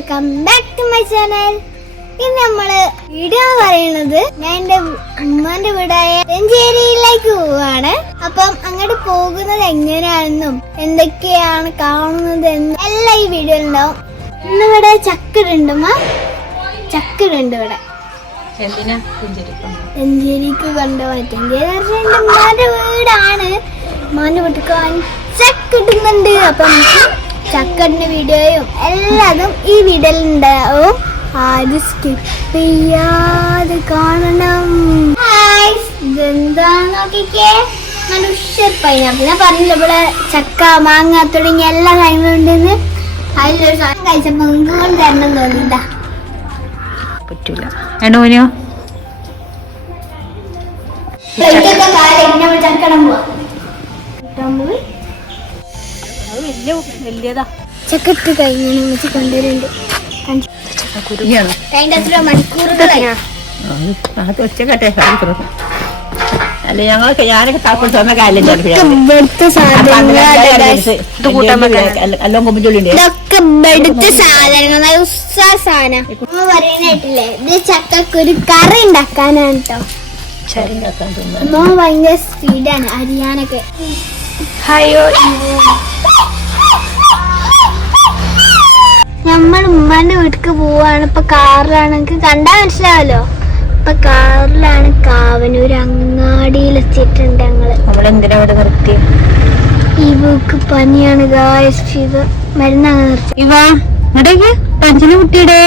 Welcome back to my channel ഇന്ന് നമ്മൾ video പറയുന്നത് ഞാൻ എന്റെ ഉമ്മാന്റെ വീടായ രഞ്ചേരിയിലേക്ക് പോവാണ്. അപ്പം അങ്ങോട്ട് പോകുന്നത് എങ്ങനെയാണെന്നും എന്തൊക്കെയാണ് കാണുന്നത് എന്നും എല്ലാം ഈ വീഡിയോ ഉണ്ടാവും. ഇന്നിവിടെ ചക്കടുണ്ട് ഉമ്മ. ചക്കടുണ്ട് ഇവിടെ. രഞ്ചേരിക്ക് കണ്ടോ രഞ്ചേരി പറഞ്ഞാൽ എന്റെ ഉമ്മാന്റെ വീടാണ്. ഉമ്മാന്റെ വീട്ടിൽ ചക്കിടുന്നുണ്ട് അപ്പം ചക്കടിന്റെ വീഡിയോയും എല്ലാതും ഈ വീഡിയോയിൽ ഉണ്ടാവും അത് സ്കിപ്പ് ചെയ്യാതെ കാണണം. ഇതെന്താ നോക്കിക്കേ? മനുഷ്യർ പൈനാപ്പിൾ ഞാൻ പറഞ്ഞില്ല ഇവിടെ ചക്ക മാങ്ങ തുടങ്ങിയ എല്ലാ കാര്യങ്ങളും ഉണ്ടെന്ന്. അതിലൊരു സാധനം കഴിച്ചപ്പോ നിങ്ങൾക്ക് തരണം തോന്നില്ല പറ്റൂല. ചക്കണം പോവാം വലിയ വലിയതാ. ചക്കട്ട് കഴിഞ്ഞു വെച്ച് കൊണ്ടുവരുന്നുണ്ട്. ഒച്ചക്കട്ടെ അല്ല ഞങ്ങളൊക്കെ ഞാനൊക്കെ താക്കോൽ തന്ന കാലം ഇവിടുത്തെ സാധനങ്ങളാണ് എല്ലാം കൊമ്പുചുള്ളിണ്ട് ഇതൊക്കെ ഇവിടുത്തെ സാധനങ്ങൾ നല്ല ഉസ്സാ സാധനം. അമ്മ പറയാനായിട്ടില്ലേ ഇത് ചക്കക്കൊരു കറി ഉണ്ടാക്കാനാണ് കേട്ടോ ഭയങ്കര സ്പീഡാണ് അരിയാനൊക്കെ. അയ്യോ നമ്മൾ ഉമ്മാന്റെ വീട്ടിക്ക് പോവാണ്. ഇപ്പൊ കാറിലാണ്. എനിക്ക് കണ്ടാ മനസ്സിലാവല്ലോ? ഇപ്പൊ കാറിലാണ് കാവനൂർ അങ്ങാടിയിൽ എത്തിയിട്ടുണ്ട് ഞങ്ങൾ. നമ്മളെന്തിനാ ഇവിടെ നിർത്തി ഇവക്ക് പനിയാണ് ഗായസ് ഫീവർ മരുന്നാണ് നിർത്തി. ഇവ ഇങ്ങടേക്ക് പഞ്ചിന് കുട്ടിയുടെ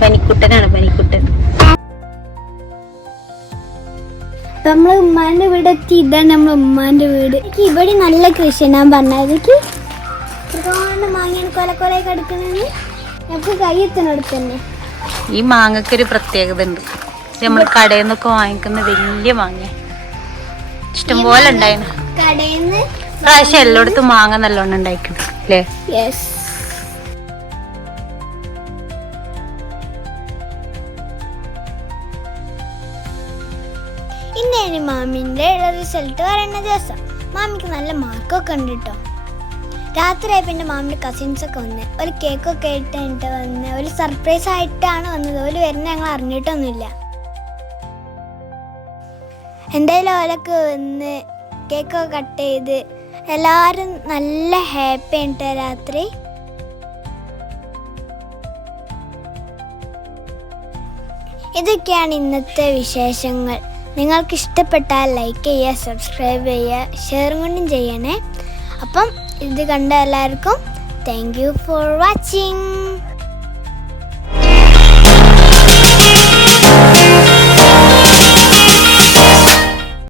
പനിക്കുട്ടനാണ് പനിക്കുട്ടൻ. നമ്മൾ ഉമ്മാന്റെ വീട് എത്തി. ഇതാണ് നമ്മളെ ഉമ്മാന്റെ വീട്. എനിക്ക് ഇവിടെ നല്ല കൃഷി ഞാൻ പറഞ്ഞത് എനിക്ക് ഒരുപാട് മാങ്ങയാണ് കൊല നമുക്ക് കൈ എത്തണടുത്ത് തന്നെ. ഈ മാങ്ങക്കൊരു പ്രത്യേകത ഉണ്ട്. നമ്മൾ കടയിൽ നിന്നൊക്കെ വാങ്ങിക്കുന്ന വലിയ മാങ്ങ. ഇഷ്ടംപോലെ ഉണ്ടായിരുന്നു കടയിൽ നിന്ന് പ്രാവശ്യം എല്ലായിടത്തും മാങ്ങ നല്ലോണം ഉണ്ടായിക്കണം അല്ലേ? യെസ് ഇന്നേന് മാമിന്റെ റിസൾട്ട് പറയുന്ന ദിവസം. മാമിക്ക് നല്ല മാർക്കൊക്കെ ഉണ്ട് കേട്ടോ രാത്രിയായി പിന്നെ മാമിന്റെ കസിൻസൊക്കെ വന്ന്. ഒരു കേക്കൊക്കെ ഇട്ടിട്ട് വന്ന് ഒരു സർപ്രൈസ് ആയിട്ടാണ് വന്നത്. ഒരു വരുന്ന ഞങ്ങൾ അറിഞ്ഞിട്ടൊന്നുമില്ല. എന്തായാലും അവരൊക്കെ വന്ന് കേക്കൊക്കെ കട്ട് ചെയ്ത് എല്ലാവരും നല്ല ഹാപ്പി ആയിട്ട് രാത്രി. ഇതൊക്കെയാണ് ഇന്നത്തെ വിശേഷങ്ങൾ. നിങ്ങൾക്ക് ഇഷ്ടപ്പെട്ടാൽ ലൈക്ക് ചെയ്യുക സബ്സ്ക്രൈബ് ചെയ്യുക ഷെയർ കൊണ്ടും ചെയ്യണേ. അപ്പം ഇത് കണ്ട എല്ലാവർക്കും താങ്ക് യു ഫോർ വാച്ചിങ്